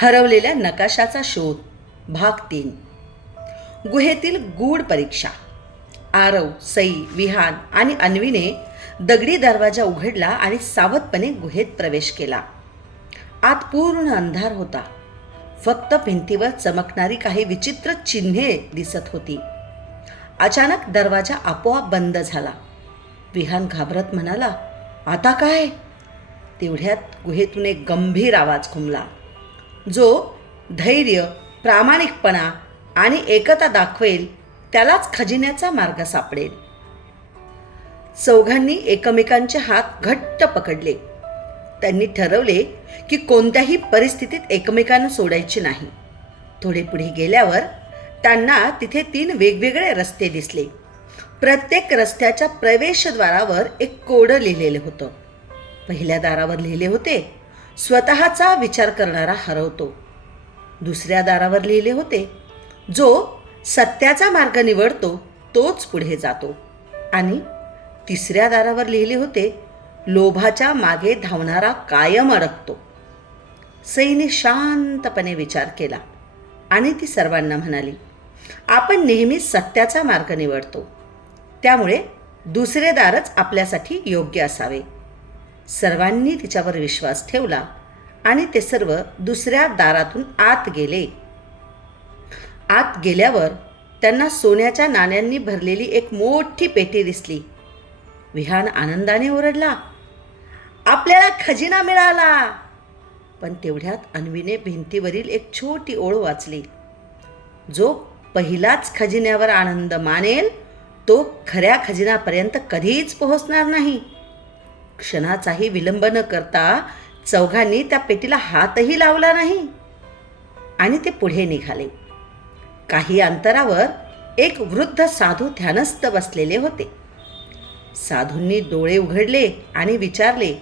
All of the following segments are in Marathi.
हरवलेल्या नकाशाचा शोध भाग 3. गुहेतील गूढ परीक्षा. आरव, सई, विहान आणि अन्वीने दगडी दरवाजा उघडला आणि सावधपणे गुहेत प्रवेश केला. आत पूर्ण अंधार होता. फक्त भिंतीवर चमकणारी काही विचित्र चिन्हे दिसत होती. अचानक दरवाजा आपोआप बंद झाला. विहान घाबरत म्हणाला, आता काय? तेवढ्यात गुहेतून एक गंभीर आवाज घुमला, जो धैर्य, प्रामाणिकपणा आणि एकता दाखवेल त्यालाच खजिन्याचा मार्ग सापडेल. चौघांनी एकमेकांचे हात घट्ट पकडले. त्यांनी ठरवले की कोणत्याही परिस्थितीत एकमेकांना सोडायचे नाही. थोडे पुढे गेल्यावर त्यांना तिथे 3 वेगवेगळे रस्ते दिसले. प्रत्येक रस्त्याच्या प्रवेशद्वारावर एक कोडं लिहिलेलं होतं. पहिल्या दारावर लिहिले होते, स्वतःचा विचार करणारा हरवतो. दुसऱ्या दारावर लिहिले होते, जो सत्याचा मार्ग निवडतो तोच पुढे जातो. आणि तिसऱ्या दारावर लिहिले होते, लोभाच्या मागे धावणारा कायम अडकतो. सईने शांतपणे विचार केला आणि ती सर्वांना म्हणाली, आपण नेहमी सत्याचा मार्ग निवडतो, त्यामुळे दुसरे दारच आपल्यासाठी योग्य असावे. सर्वांनी तिच्यावर विश्वास ठेवला आणि ते सर्व दुसऱ्या दारातून आत गेले. आत गेल्यावर त्यांना सोन्याच्या नाण्यांनी भरलेली एक मोठी पेटी दिसली. विहान आनंदाने ओरडला, आपल्याला खजिना मिळाला. पण तेवढ्यात अन्वीने भिंतीवरील एक छोटी ओळ वाचली, जो पहिलाच खजिन्यावर आनंद मानेल तो खऱ्या खजिन्यापर्यंत कधीच पोहोचणार नाही. क्षणाचाही विलंब न करता चौघांनी त्या पेटीला हातही लावला नाही आणि ते पुढे निघाले. काही अंतरावर एक वृद्ध साधू ध्यानस्थ बसलेले होते. साधूंनी डोळे उघडले आणि विचारले,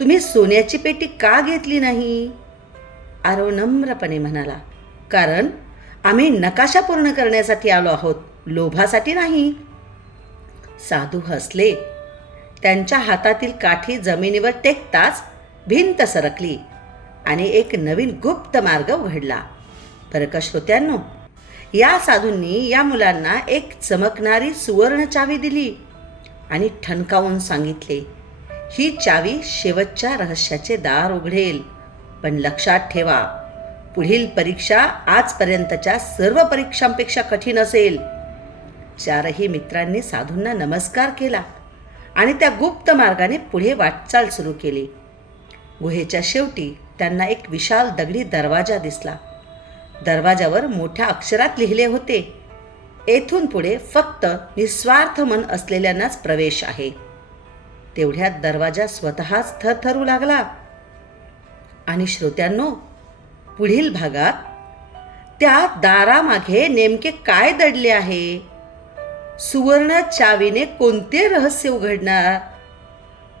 तुम्ही सोन्याची पेटी का घेतली नाही? आरव नम्रपणे म्हणाला, कारण आम्ही नकाशा पूर्ण करण्यासाठी आलो आहोत, लोभासाठी नाही. साधू हसले. त्यांच्या हातातील काठी जमिनीवर टेकताच भिंत सरकली आणि एक नवीन गुप्त मार्ग उघडला. बरं का श्रोत्यांनो, या साधूंनी या मुलांना एक चमकणारी सुवर्ण चावी दिली आणि ठणकावून सांगितले, ही चावी शेवटच्या रहस्याचे दार उघडेल. पण लक्षात ठेवा, पुढील परीक्षा आजपर्यंतच्या सर्व परीक्षांपेक्षा कठीण असेल. 4ही मित्रांनी साधूंना नमस्कार केला आणि त्या गुप्त मार्गाने पुढे वाटचाल सुरू केली. गुहेच्या शेवटी त्यांना एक विशाल दगडी दरवाजा दिसला. दरवाजावर मोठ्या अक्षरात लिहिले होते, येथून पुढे फक्त निस्वार्थ मन असलेल्यांनाच प्रवेश आहे. तेवढ्यात दरवाजा स्वतःच थरथरू लागला. आणि श्रोत्यांनो, पुढील भागात त्या दारामागे नेमके काय दडले आहे? सुवर्ण चावीने कोणते रहस्य उघडणार?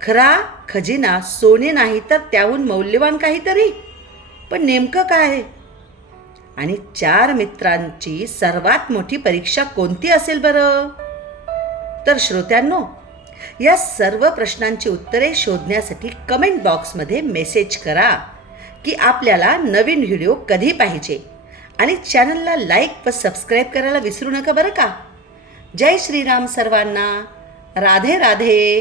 खरा खजिना सोने नाही तर त्याहून मौल्यवान काहीतरी, पण नेमकं काय? आणि 4 मित्रांची सर्वात मोठी परीक्षा कोणती असेल बरं? तर श्रोत्यांनो, या सर्व प्रश्नांची उत्तरे शोधण्यासाठी कमेंट बॉक्समध्ये मेसेज करा की आपल्याला नवीन व्हिडिओ कधी पाहिजे, आणि चॅनलला लाईक व सबस्क्राईब करायला विसरू नका बरं का. जय श्रीराम सर्वांना. राधे राधे.